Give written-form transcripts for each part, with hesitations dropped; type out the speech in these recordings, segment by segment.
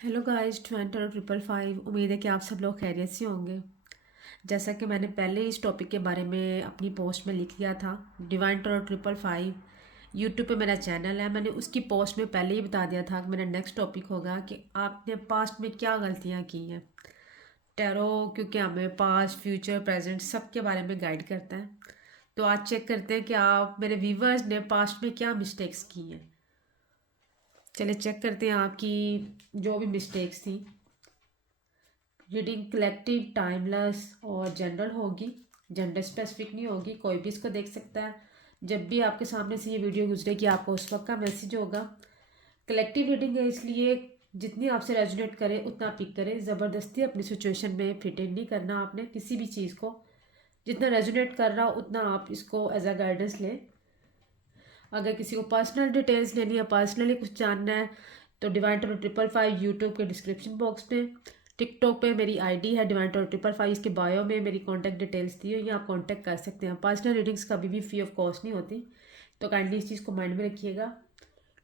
Hello guys 20,555। उम्मीद है कि आप सब लोग खैरियत से होंगे। जैसा कि मैंने पहले इस टॉपिक के बारे में अपनी पोस्ट में लिख लिया था। डिवाइन टैरो 555 यूट्यूब पे मेरा चैनल है। मैंने उसकी पोस्ट में पहले ही बता दिया था कि मेरा नेक्स्ट टॉपिक होगा कि आपने पास्ट में क्या गलतियाँ की हैं। टैरो क्योंकि हमें पास्ट फ्यूचर प्रेजेंट सब के बारे में गाइड करता है। तो आज चेक करते हैं कि आप मेरे व्यूवर्स ने पास्ट में क्या मिस्टेक्स की हैं। चलिए चेक करते हैं आपकी जो भी मिस्टेक्स थी। रीडिंग कलेक्टिव टाइमलेस और जनरल होगी, जेंडर स्पेसिफिक नहीं होगी, कोई भी इसको देख सकता है। जब भी आपके सामने से ये वीडियो गुजरेगी आपको उस वक्त का मैसेज होगा। कलेक्टिव रीडिंग है इसलिए जितनी आपसे रेजोनेट करे उतना पिक करें। ज़बरदस्ती अपनी सिचुएशन में फिट इन नहीं करना आपने किसी भी चीज़ को। जितना रेजोनेट कर रहा हो उतना आप इसको एज अ गाइडेंस लें। अगर किसी को पर्सनल डिटेल्स लेनी है, पर्सनली कुछ जानना है, तो डिवाइन टैरो 555 यूट्यूब के डिस्क्रिप्शन बॉक्स में, टिकटॉक पे मेरी आईडी है डिवाइन टैरो 555, इसके बायो में मेरी कॉन्टैक्ट डिटेल्स दी हुई है, आप कॉन्टैक्ट कर सकते हैं। पर्सनल रीडिंग्स कभी भी फ्री ऑफ कॉस्ट नहीं होती, तो काइंडली इस चीज़ को माइंड में रखिएगा।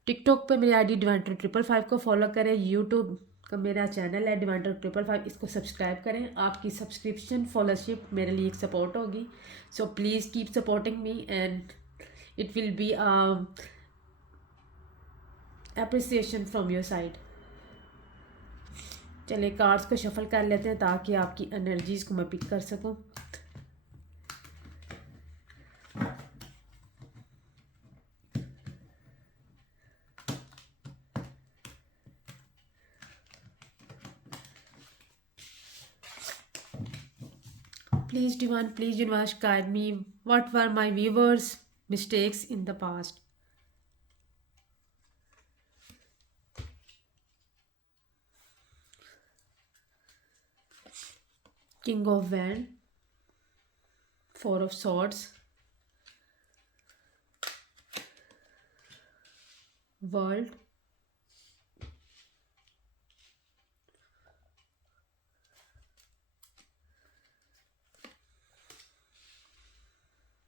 टिकटॉक पे मेरी आईडी डिवाइन टैरो 555 को फॉलो करें। यूट्यूब का मेरा चैनल है डिवाइन टैरो 555, इसको सब्सक्राइब करें। आपकी सब्सक्रिप्शन फॉलोशिप मेरे लिए एक सपोर्ट होगी। So please keep supporting me and it will be appreciation from your side। चलिए कार्ड्स को शफल कर लेते हैं ताकि आपकी एनर्जीज को मैं पिक कर सकूं। Please divine, please universe guide me, whatever my viewers mistakes in the past. King of wand, four of swords, world,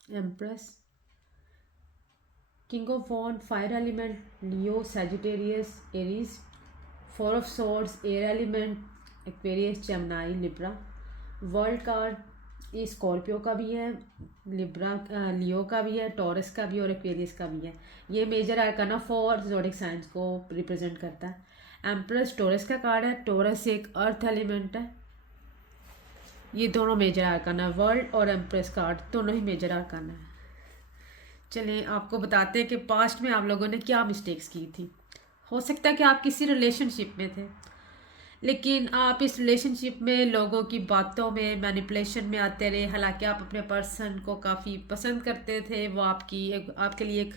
empress, king of wand fire element, Leo Sagittarius Aries, four of swords air element Aquarius Gemini Libra. World card ये Scorpio का भी है, Libra लियो का भी है, taurus का भी और एक्वेरियस का भी है। ये major arcana for zodiac signs को रिप्रेजेंट करता है। एम्प्रेस टॉरस का कार्ड है, टॉरस एक अर्थ एलिमेंट है। ये दोनों मेजर आर्काना, वर्ल्ड और एम्प्रेस कार्ड दोनों ही मेजर आर्काना है। चलिए आपको बताते हैं कि पास्ट में आप लोगों ने क्या मिस्टेक्स की थी। हो सकता है कि आप किसी रिलेशनशिप में थे, लेकिन आप इस रिलेशनशिप में लोगों की बातों में मैनिपुलेशन में आते रहे। हालांकि आप अपने पर्सन को काफ़ी पसंद करते थे, वो आपके लिए एक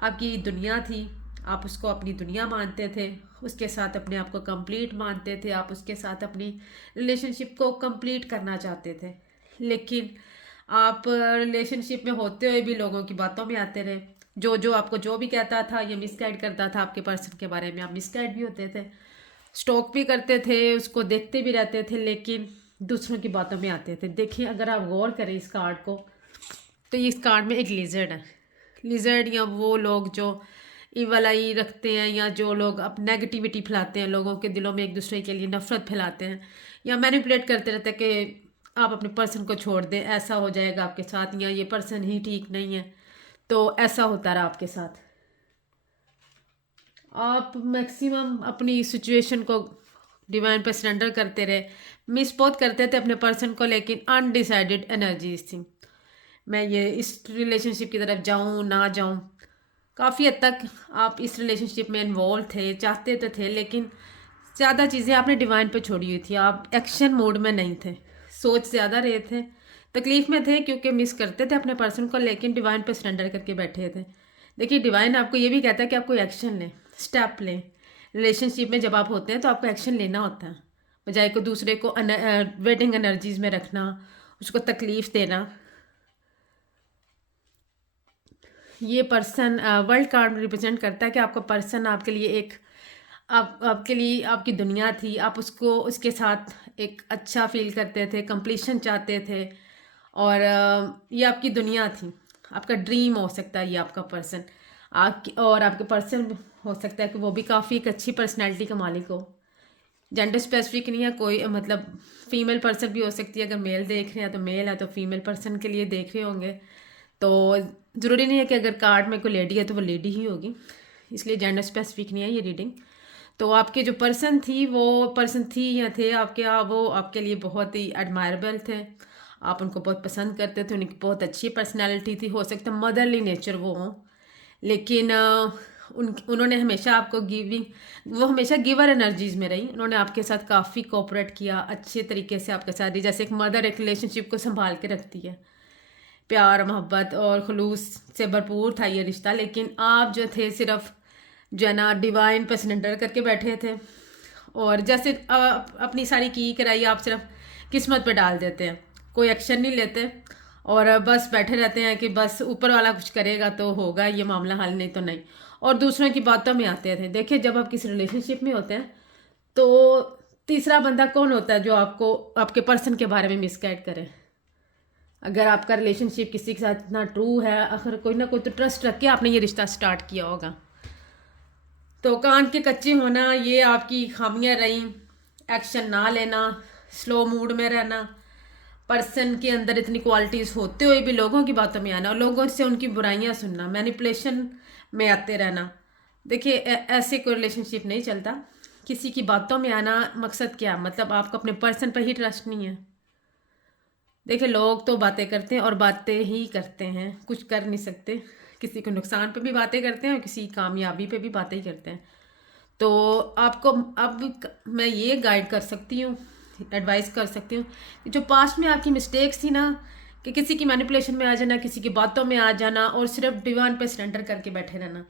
आपकी दुनिया थी। आप उसको अपनी दुनिया मानते थे, उसके साथ अपने आप को कंप्लीट मानते थे, आप उसके साथ अपनी रिलेशनशिप को कंप्लीट करना चाहते थे। लेकिन आप रिलेशनशिप में होते हुए भी लोगों की बातों में आते रहे। जो जो आपको जो भी कहता था ये मिसगाइड करता था आपके पर्सन के बारे में, आप मिसगाइड भी होते थे, स्टॉक भी करते थे, उसको देखते भी रहते थे, लेकिन दूसरों की बातों में आते थे। देखिए अगर आप गौर करें इस कार्ड को, तो इस कार्ड में एक लिजर्ड है। लिजर्ड या वो लोग जो इवल आई रखते हैं, या जो लोग अब नेगेटिविटी फैलाते हैं, लोगों के दिलों में एक दूसरे के लिए नफरत फैलाते हैं, या मैनिपुलेट करते रहते हैं कि आप अपने पर्सन को छोड़ दें, ऐसा हो जाएगा आपके साथ, या ये पर्सन ही ठीक नहीं है। तो ऐसा होता रहा आपके साथ। आप मैक्सिमम अपनी सिचुएशन को डिवाइन पे सरेंडर करते रहे, मिस बहुत करते थे अपने पर्सन को, लेकिन अनडिसाइडेड एनर्जीज थी। मैं ये इस रिलेशनशिप की तरफ जाऊं ना जाऊं, काफ़ी हद तक आप इस रिलेशनशिप में इन्वॉल्व थे, चाहते तो थे, लेकिन ज़्यादा चीज़ें आपने डिवाइन पे छोड़ी हुई थी। आप एक्शन मोड में नहीं थे, सोच ज़्यादा रहे थे, तकलीफ़ में थे क्योंकि मिस करते थे अपने पर्सन को, लेकिन डिवाइन पे सरेंडर करके बैठे थे। देखिए डिवाइन आपको ये भी कहता है कि आप कोई एक्शन लें, स्टेप लें। रिलेशनशिप में जब आप होते हैं तो आपको एक्शन लेना होता है, बजाय को दूसरे को वेटिंग एनर्जीज में रखना, उसको तकलीफ़ देना। ये पर्सन वर्ल्ड कार्ड रिप्रेजेंट करता है कि आपका पर्सन आपके लिए एक आपके लिए आपकी दुनिया थी। आप उसको उसके साथ एक अच्छा फील करते थे, कंप्लीशन चाहते थे, और ये आपकी दुनिया थी, आपका ड्रीम हो सकता है ये आपका पर्सन। और आपके पर्सन हो सकता है कि वो भी काफ़ी एक अच्छी पर्सनैलिटी का मालिक हो, जेंडर स्पेसिफिक नहीं है कोई, मतलब फीमेल पर्सन भी हो सकती है। अगर मेल देख रहे हैं तो मेल है, तो फीमेल पर्सन के लिए देख रहे होंगे। तो ज़रूरी नहीं है कि अगर कार्ड में कोई लेडी है तो वो लेडी ही होगी, इसलिए जेंडर स्पेसिफिक नहीं है ये रीडिंग। तो आपके जो पर्सन थी वो पर्सन थी या थे आपके, वो आपके लिए बहुत ही एडमायरेबल थे, आप उनको बहुत पसंद करते थे, उनकी बहुत अच्छी पर्सनालिटी थी, हो सकता है मदरली नेचर वो हों, लेकिन उन्होंने हमेशा आपको वो हमेशा गिवर एनर्जीज में रही। उन्होंने आपके साथ काफ़ी कोऑपरेट किया, अच्छे तरीके से आपके साथ रही, जैसे एक मदर एक रिलेशनशिप को संभाल के रखती है। प्यार मोहब्बत और खलूस से भरपूर था ये रिश्ता। लेकिन आप जो थे सिर्फ जो है ना डिवाइन पे सरेंडर करके बैठे थे, और जैसे अपनी सारी की कराई आप सिर्फ किस्मत पे डाल देते हैं, कोई एक्शन नहीं लेते और बस बैठे रहते हैं कि बस ऊपर वाला कुछ करेगा तो होगा ये मामला हल, नहीं तो नहीं। और दूसरों की बातों में आते थे। देखिए जब आप किसी रिलेशनशिप में होते हैं तो तीसरा बंदा कौन होता है जो आपको आपके पर्सन के बारे में मिसगाइड करे। अगर आपका रिलेशनशिप किसी के साथ इतना ट्रू है, अगर कोई ना कोई तो ट्रस्ट रख के आपने ये रिश्ता स्टार्ट किया होगा। तो कान के कच्चे होना ये आपकी खामियां रही, एक्शन ना लेना, स्लो मूड में रहना, पर्सन के अंदर इतनी क्वालिटीज़ होते हुए भी लोगों की बातों में आना और लोगों से उनकी बुराइयां सुनना, मैनिपुलेशन में आते रहना। देखिए ऐसे कोई रिलेशनशिप नहीं चलता। किसी की बातों में आना मकसद क्या, मतलब आपको अपने पर्सन पर ही ट्रस्ट नहीं है। देखिए लोग तो बातें करते हैं और बातें ही करते हैं, कुछ कर नहीं सकते। किसी को नुकसान पे भी बातें करते हैं और किसी कामयाबी पे भी बातें ही करते हैं। तो आपको अब मैं ये गाइड कर सकती हूँ, एडवाइस कर सकती हूँ कि जो पास्ट में आपकी मिस्टेक्स थी ना, कि किसी की मैनिपुलेशन में आ जाना, किसी की बातों में आ जाना और सिर्फ डिवाइन पे सरेंडर करके बैठे रहना,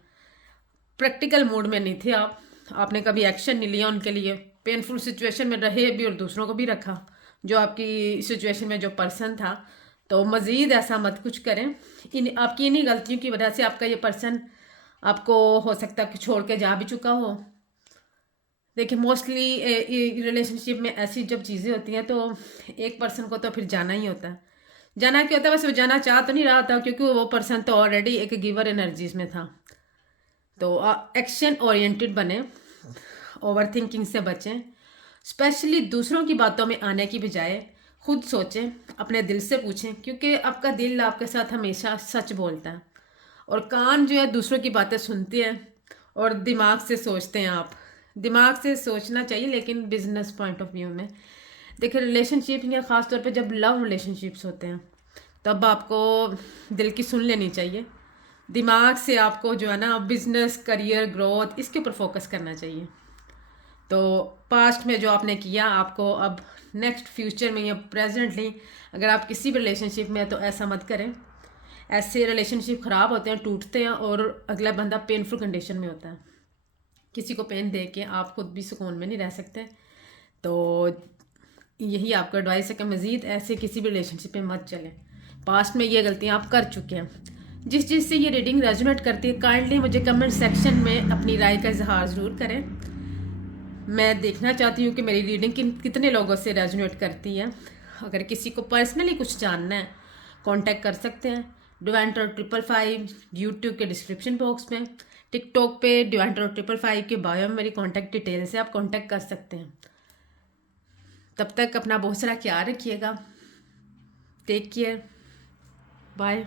प्रैक्टिकल मोड में नहीं थे आप, आपने कभी एक्शन नहीं लिया उनके लिए, पेनफुल सिचुएशन में रहे भी और दूसरों को भी रखा जो आपकी सिचुएशन में जो पर्सन था। तो मज़ीद ऐसा मत कुछ करें। आपकी इन्हीं गलतियों की वजह से आपका ये पर्सन आपको हो सकता है कि छोड़ के जा भी चुका हो। देखिए मोस्टली रिलेशनशिप में ऐसी जब चीज़ें होती हैं तो एक पर्सन को तो फिर जाना ही होता है। जाना क्या होता है, बस वो जाना चाह तो नहीं रहा था, क्योंकि वो पर्सन तो ऑलरेडी एक गिवर एनर्जीज में था। तो एक्शन ओरिएंटेड बने, ओवर थिंकिंग से बचें, स्पेशली दूसरों की बातों में आने की बजाय खुद सोचें, अपने दिल से पूछें, क्योंकि आपका दिल आपके साथ हमेशा सच बोलता है और कान जो है दूसरों की बातें सुनते हैं और दिमाग से सोचते हैं। आप दिमाग से सोचना चाहिए लेकिन बिजनेस पॉइंट ऑफ व्यू में। देखिए रिलेशनशिप या ख़ास तौर पे जब लव रिलेशनशिप्स होते हैं तब आपको दिल की सुन लेनी चाहिए, दिमाग से आपको जो है ना बिजनेस करियर ग्रोथ इसके ऊपर फोकस करना चाहिए। तो पास्ट में जो आपने किया आपको अब नेक्स्ट फ्यूचर में या प्रेजेंटली अगर आप किसी भी रिलेशनशिप में हैं तो ऐसा मत करें। ऐसे रिलेशनशिप ख़राब होते हैं, टूटते हैं और अगला बंदा पेनफुल कंडीशन में होता है। किसी को पेन दे के आप खुद भी सुकून में नहीं रह सकते। तो यही आपका एडवाइस है कि मज़ीद ऐसे किसी भी रिलेशनशिप में मत चलें। पास्ट में ये गलतियाँ आप कर चुके हैं। जिस चीज़ से ये रीडिंग रेजोनेट करती है काइंडली मुझे कमेंट सेक्शन में अपनी राय का इजहार ज़रूर करें। मैं देखना चाहती हूँ कि मेरी रीडिंग कितने लोगों से रेजोनेट करती है। अगर किसी को पर्सनली कुछ जानना है कांटेक्ट कर सकते हैं डिवाइन टैरोट 555 यूट्यूब के डिस्क्रिप्शन बॉक्स में, टिकटॉक पे डिवाइन टैरोट 555 के बायो में मेरी कांटेक्ट डिटेल्स है, आप कांटेक्ट कर सकते हैं। तब तक अपना बहुत सारा ख्याल रखिएगा। Take care, bye.